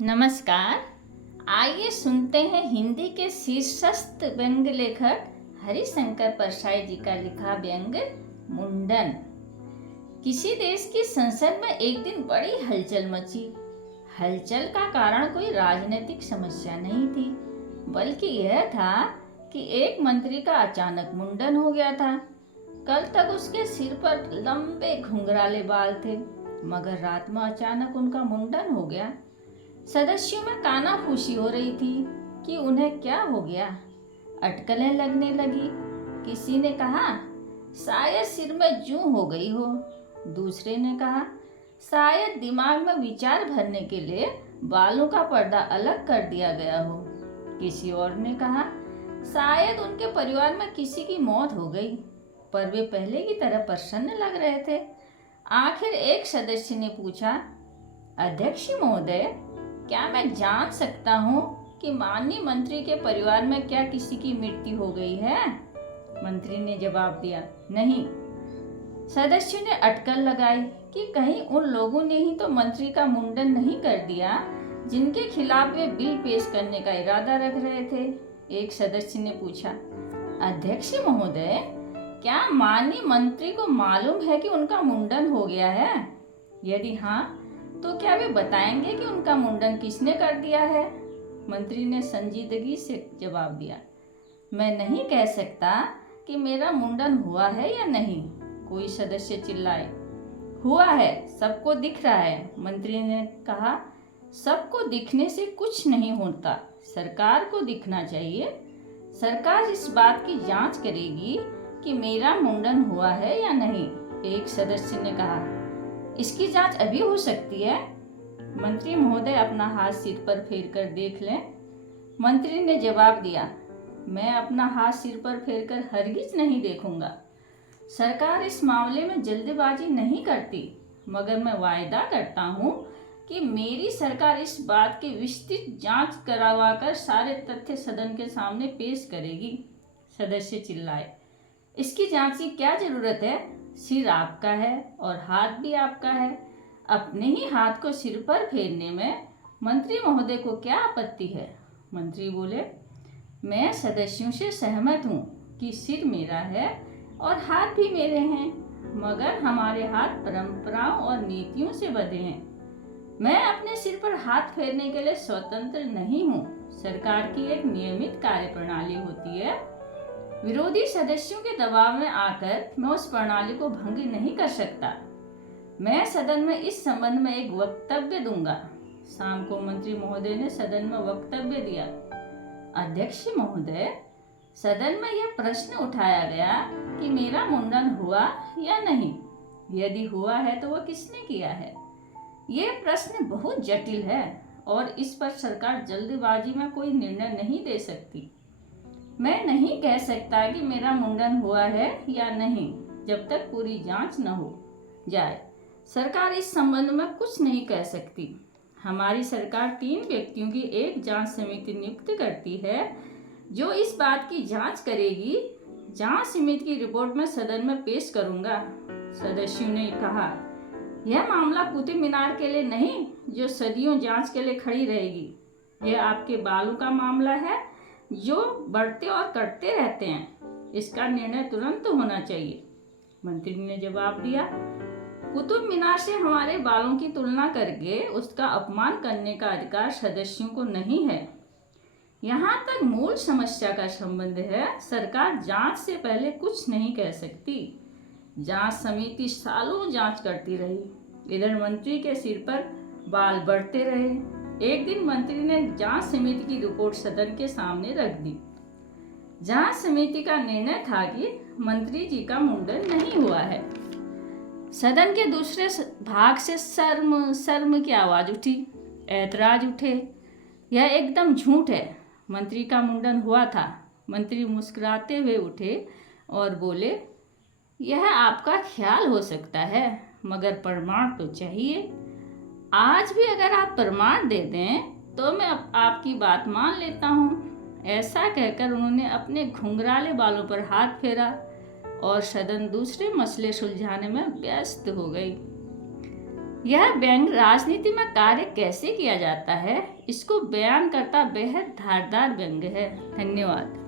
नमस्कार। आइए सुनते हैं हिंदी के शीर्षस्थ व्यंग लेखक हरिशंकर परसाई जी का लिखा व्यंग मुंडन। किसी देश की संसद में एक दिन बड़ी हलचल मची। हलचल का कारण कोई राजनीतिक समस्या नहीं थी, बल्कि यह था कि एक मंत्री का अचानक मुंडन हो गया था। कल तक उसके सिर पर लंबे घुंघराले बाल थे, मगर रात में अचानक उनका मुंडन हो गया। सदस्यों में कानाफूसी हो रही थी कि उन्हें क्या हो गया। अटकलें लगने लगी। किसी ने कहा, शायद सिर में जूं हो गई हो। दूसरे ने कहा, शायद दिमाग में विचार भरने के लिए बालों का पर्दा अलग कर दिया गया हो। किसी और ने कहा, शायद उनके परिवार में किसी की मौत हो गई। पर वे पहले की तरह प्रसन्न लग रहे थे। आखिर एक सदस्य ने पूछा, अध्यक्ष महोदय, क्या मैं जान सकता हूँ कि माननीय मंत्री के परिवार में क्या किसी की मृत्यु हो गई है? मंत्री ने जवाब दिया, नहीं। सदस्यों ने अटकल लगाई कि कहीं उन लोगों ने ही तो मंत्री का मुंडन नहीं कर दिया जिनके खिलाफ वे बिल पेश करने का इरादा रख रहे थे। एक सदस्य ने पूछा, अध्यक्ष महोदय, क्या माननीय मंत्री को मालूम है कि उनका मुंडन हो गया है? यदि हाँ, तो क्या वे बताएंगे कि उनका मुंडन किसने कर दिया है? मंत्री ने संजीदगी से जवाब दिया, मैं नहीं कह सकता कि मेरा मुंडन हुआ है या नहीं। कोई सदस्य चिल्लाए, हुआ है, सबको दिख रहा है। मंत्री ने कहा, सबको दिखने से कुछ नहीं होता, सरकार को दिखना चाहिए। सरकार इस बात की जांच करेगी कि मेरा मुंडन हुआ है या नहीं। एक सदस्य ने कहा, इसकी जांच अभी हो सकती है। मंत्री महोदय अपना हाथ सिर पर फेर कर देख लें। मंत्री ने जवाब दिया, मैं अपना हाथ सिर पर फेर कर हरगिज नहीं देखूंगा। सरकार इस मामले में जल्दबाजी नहीं करती, मगर मैं वायदा करता हूँ कि मेरी सरकार इस बात की विस्तृत जांच करवाकर सारे तथ्य सदन के सामने पेश करेगी। सदस्य चिल्लाए, इसकी जांच की क्या जरूरत है? सिर आपका है और हाथ भी आपका है। अपने ही हाथ को सिर पर फेरने में मंत्री महोदय को क्या आपत्ति है? मंत्री बोले, मैं सदस्यों से सहमत हूँ कि सिर मेरा है और हाथ भी मेरे हैं, मगर हमारे हाथ परंपराओं और नीतियों से बंधे हैं। मैं अपने सिर पर हाथ फेरने के लिए स्वतंत्र नहीं हूँ। सरकार की एक नियमित कार्यप्रणाली होती है। विरोधी सदस्यों के दबाव में आकर मैं उस प्रणाली को भंग नहीं कर सकता। मैं सदन में इस संबंध में एक वक्तव्य दूंगा। शाम को मंत्री महोदय ने सदन में वक्तव्य दिया, अध्यक्ष महोदय, सदन में यह प्रश्न उठाया गया कि मेरा मुंडन हुआ या नहीं। यदि हुआ है तो वह किसने किया है? यह प्रश्न बहुत जटिल है और इस पर सरकार जल्दबाजी में कोई निर्णय नहीं दे सकती। मैं नहीं कह सकता कि मेरा मुंडन हुआ है या नहीं जब तक पूरी जांच न हो जाए। सरकार इस संबंध में कुछ नहीं कह सकती। हमारी सरकार 3 व्यक्तियों की एक जांच समिति नियुक्त करती है जो इस बात की जांच करेगी। जांच समिति की रिपोर्ट में सदन में पेश करूंगा। सदस्यों ने कहा, यह मामला कुतुब मीनार के लिए नहीं जो सदियों जांच के लिए खड़ी रहेगी। यह आपके बालों का मामला है जो बढ़ते और कटते रहते हैं। इसका निर्णय तुरंत होना चाहिए। मंत्री ने जवाब दिया, कुतुब मीनार से हमारे बालों की तुलना करके उसका अपमान करने का अधिकार सदस्यों को नहीं है। यहाँ तक मूल समस्या का संबंध है, सरकार जांच से पहले कुछ नहीं कह सकती। जांच समिति सालों जांच करती रही। इधर मंत्री के सिर पर बाल बढ़ते रहे। एक दिन मंत्री ने जांच समिति की रिपोर्ट सदन के सामने रख दी। जांच समिति का निर्णय था कि मंत्री जी का मुंडन नहीं हुआ है। सदन के दूसरे भाग से शर्म शर्म की आवाज उठी। ऐतराज उठे, यह एकदम झूठ है, मंत्री का मुंडन हुआ था। मंत्री मुस्कुराते हुए उठे और बोले, यह आपका ख्याल हो सकता है, मगर प्रमाण तो चाहिए। आज भी अगर आप प्रमाण दे दें तो मैं आपकी बात मान लेता हूँ। ऐसा कहकर उन्होंने अपने घुंघराले बालों पर हाथ फेरा और सदन दूसरे मसले सुलझाने में व्यस्त हो गई। यह व्यंग राजनीति में कार्य कैसे किया जाता है, इसको बयान करता बेहद धारदार व्यंग है। धन्यवाद।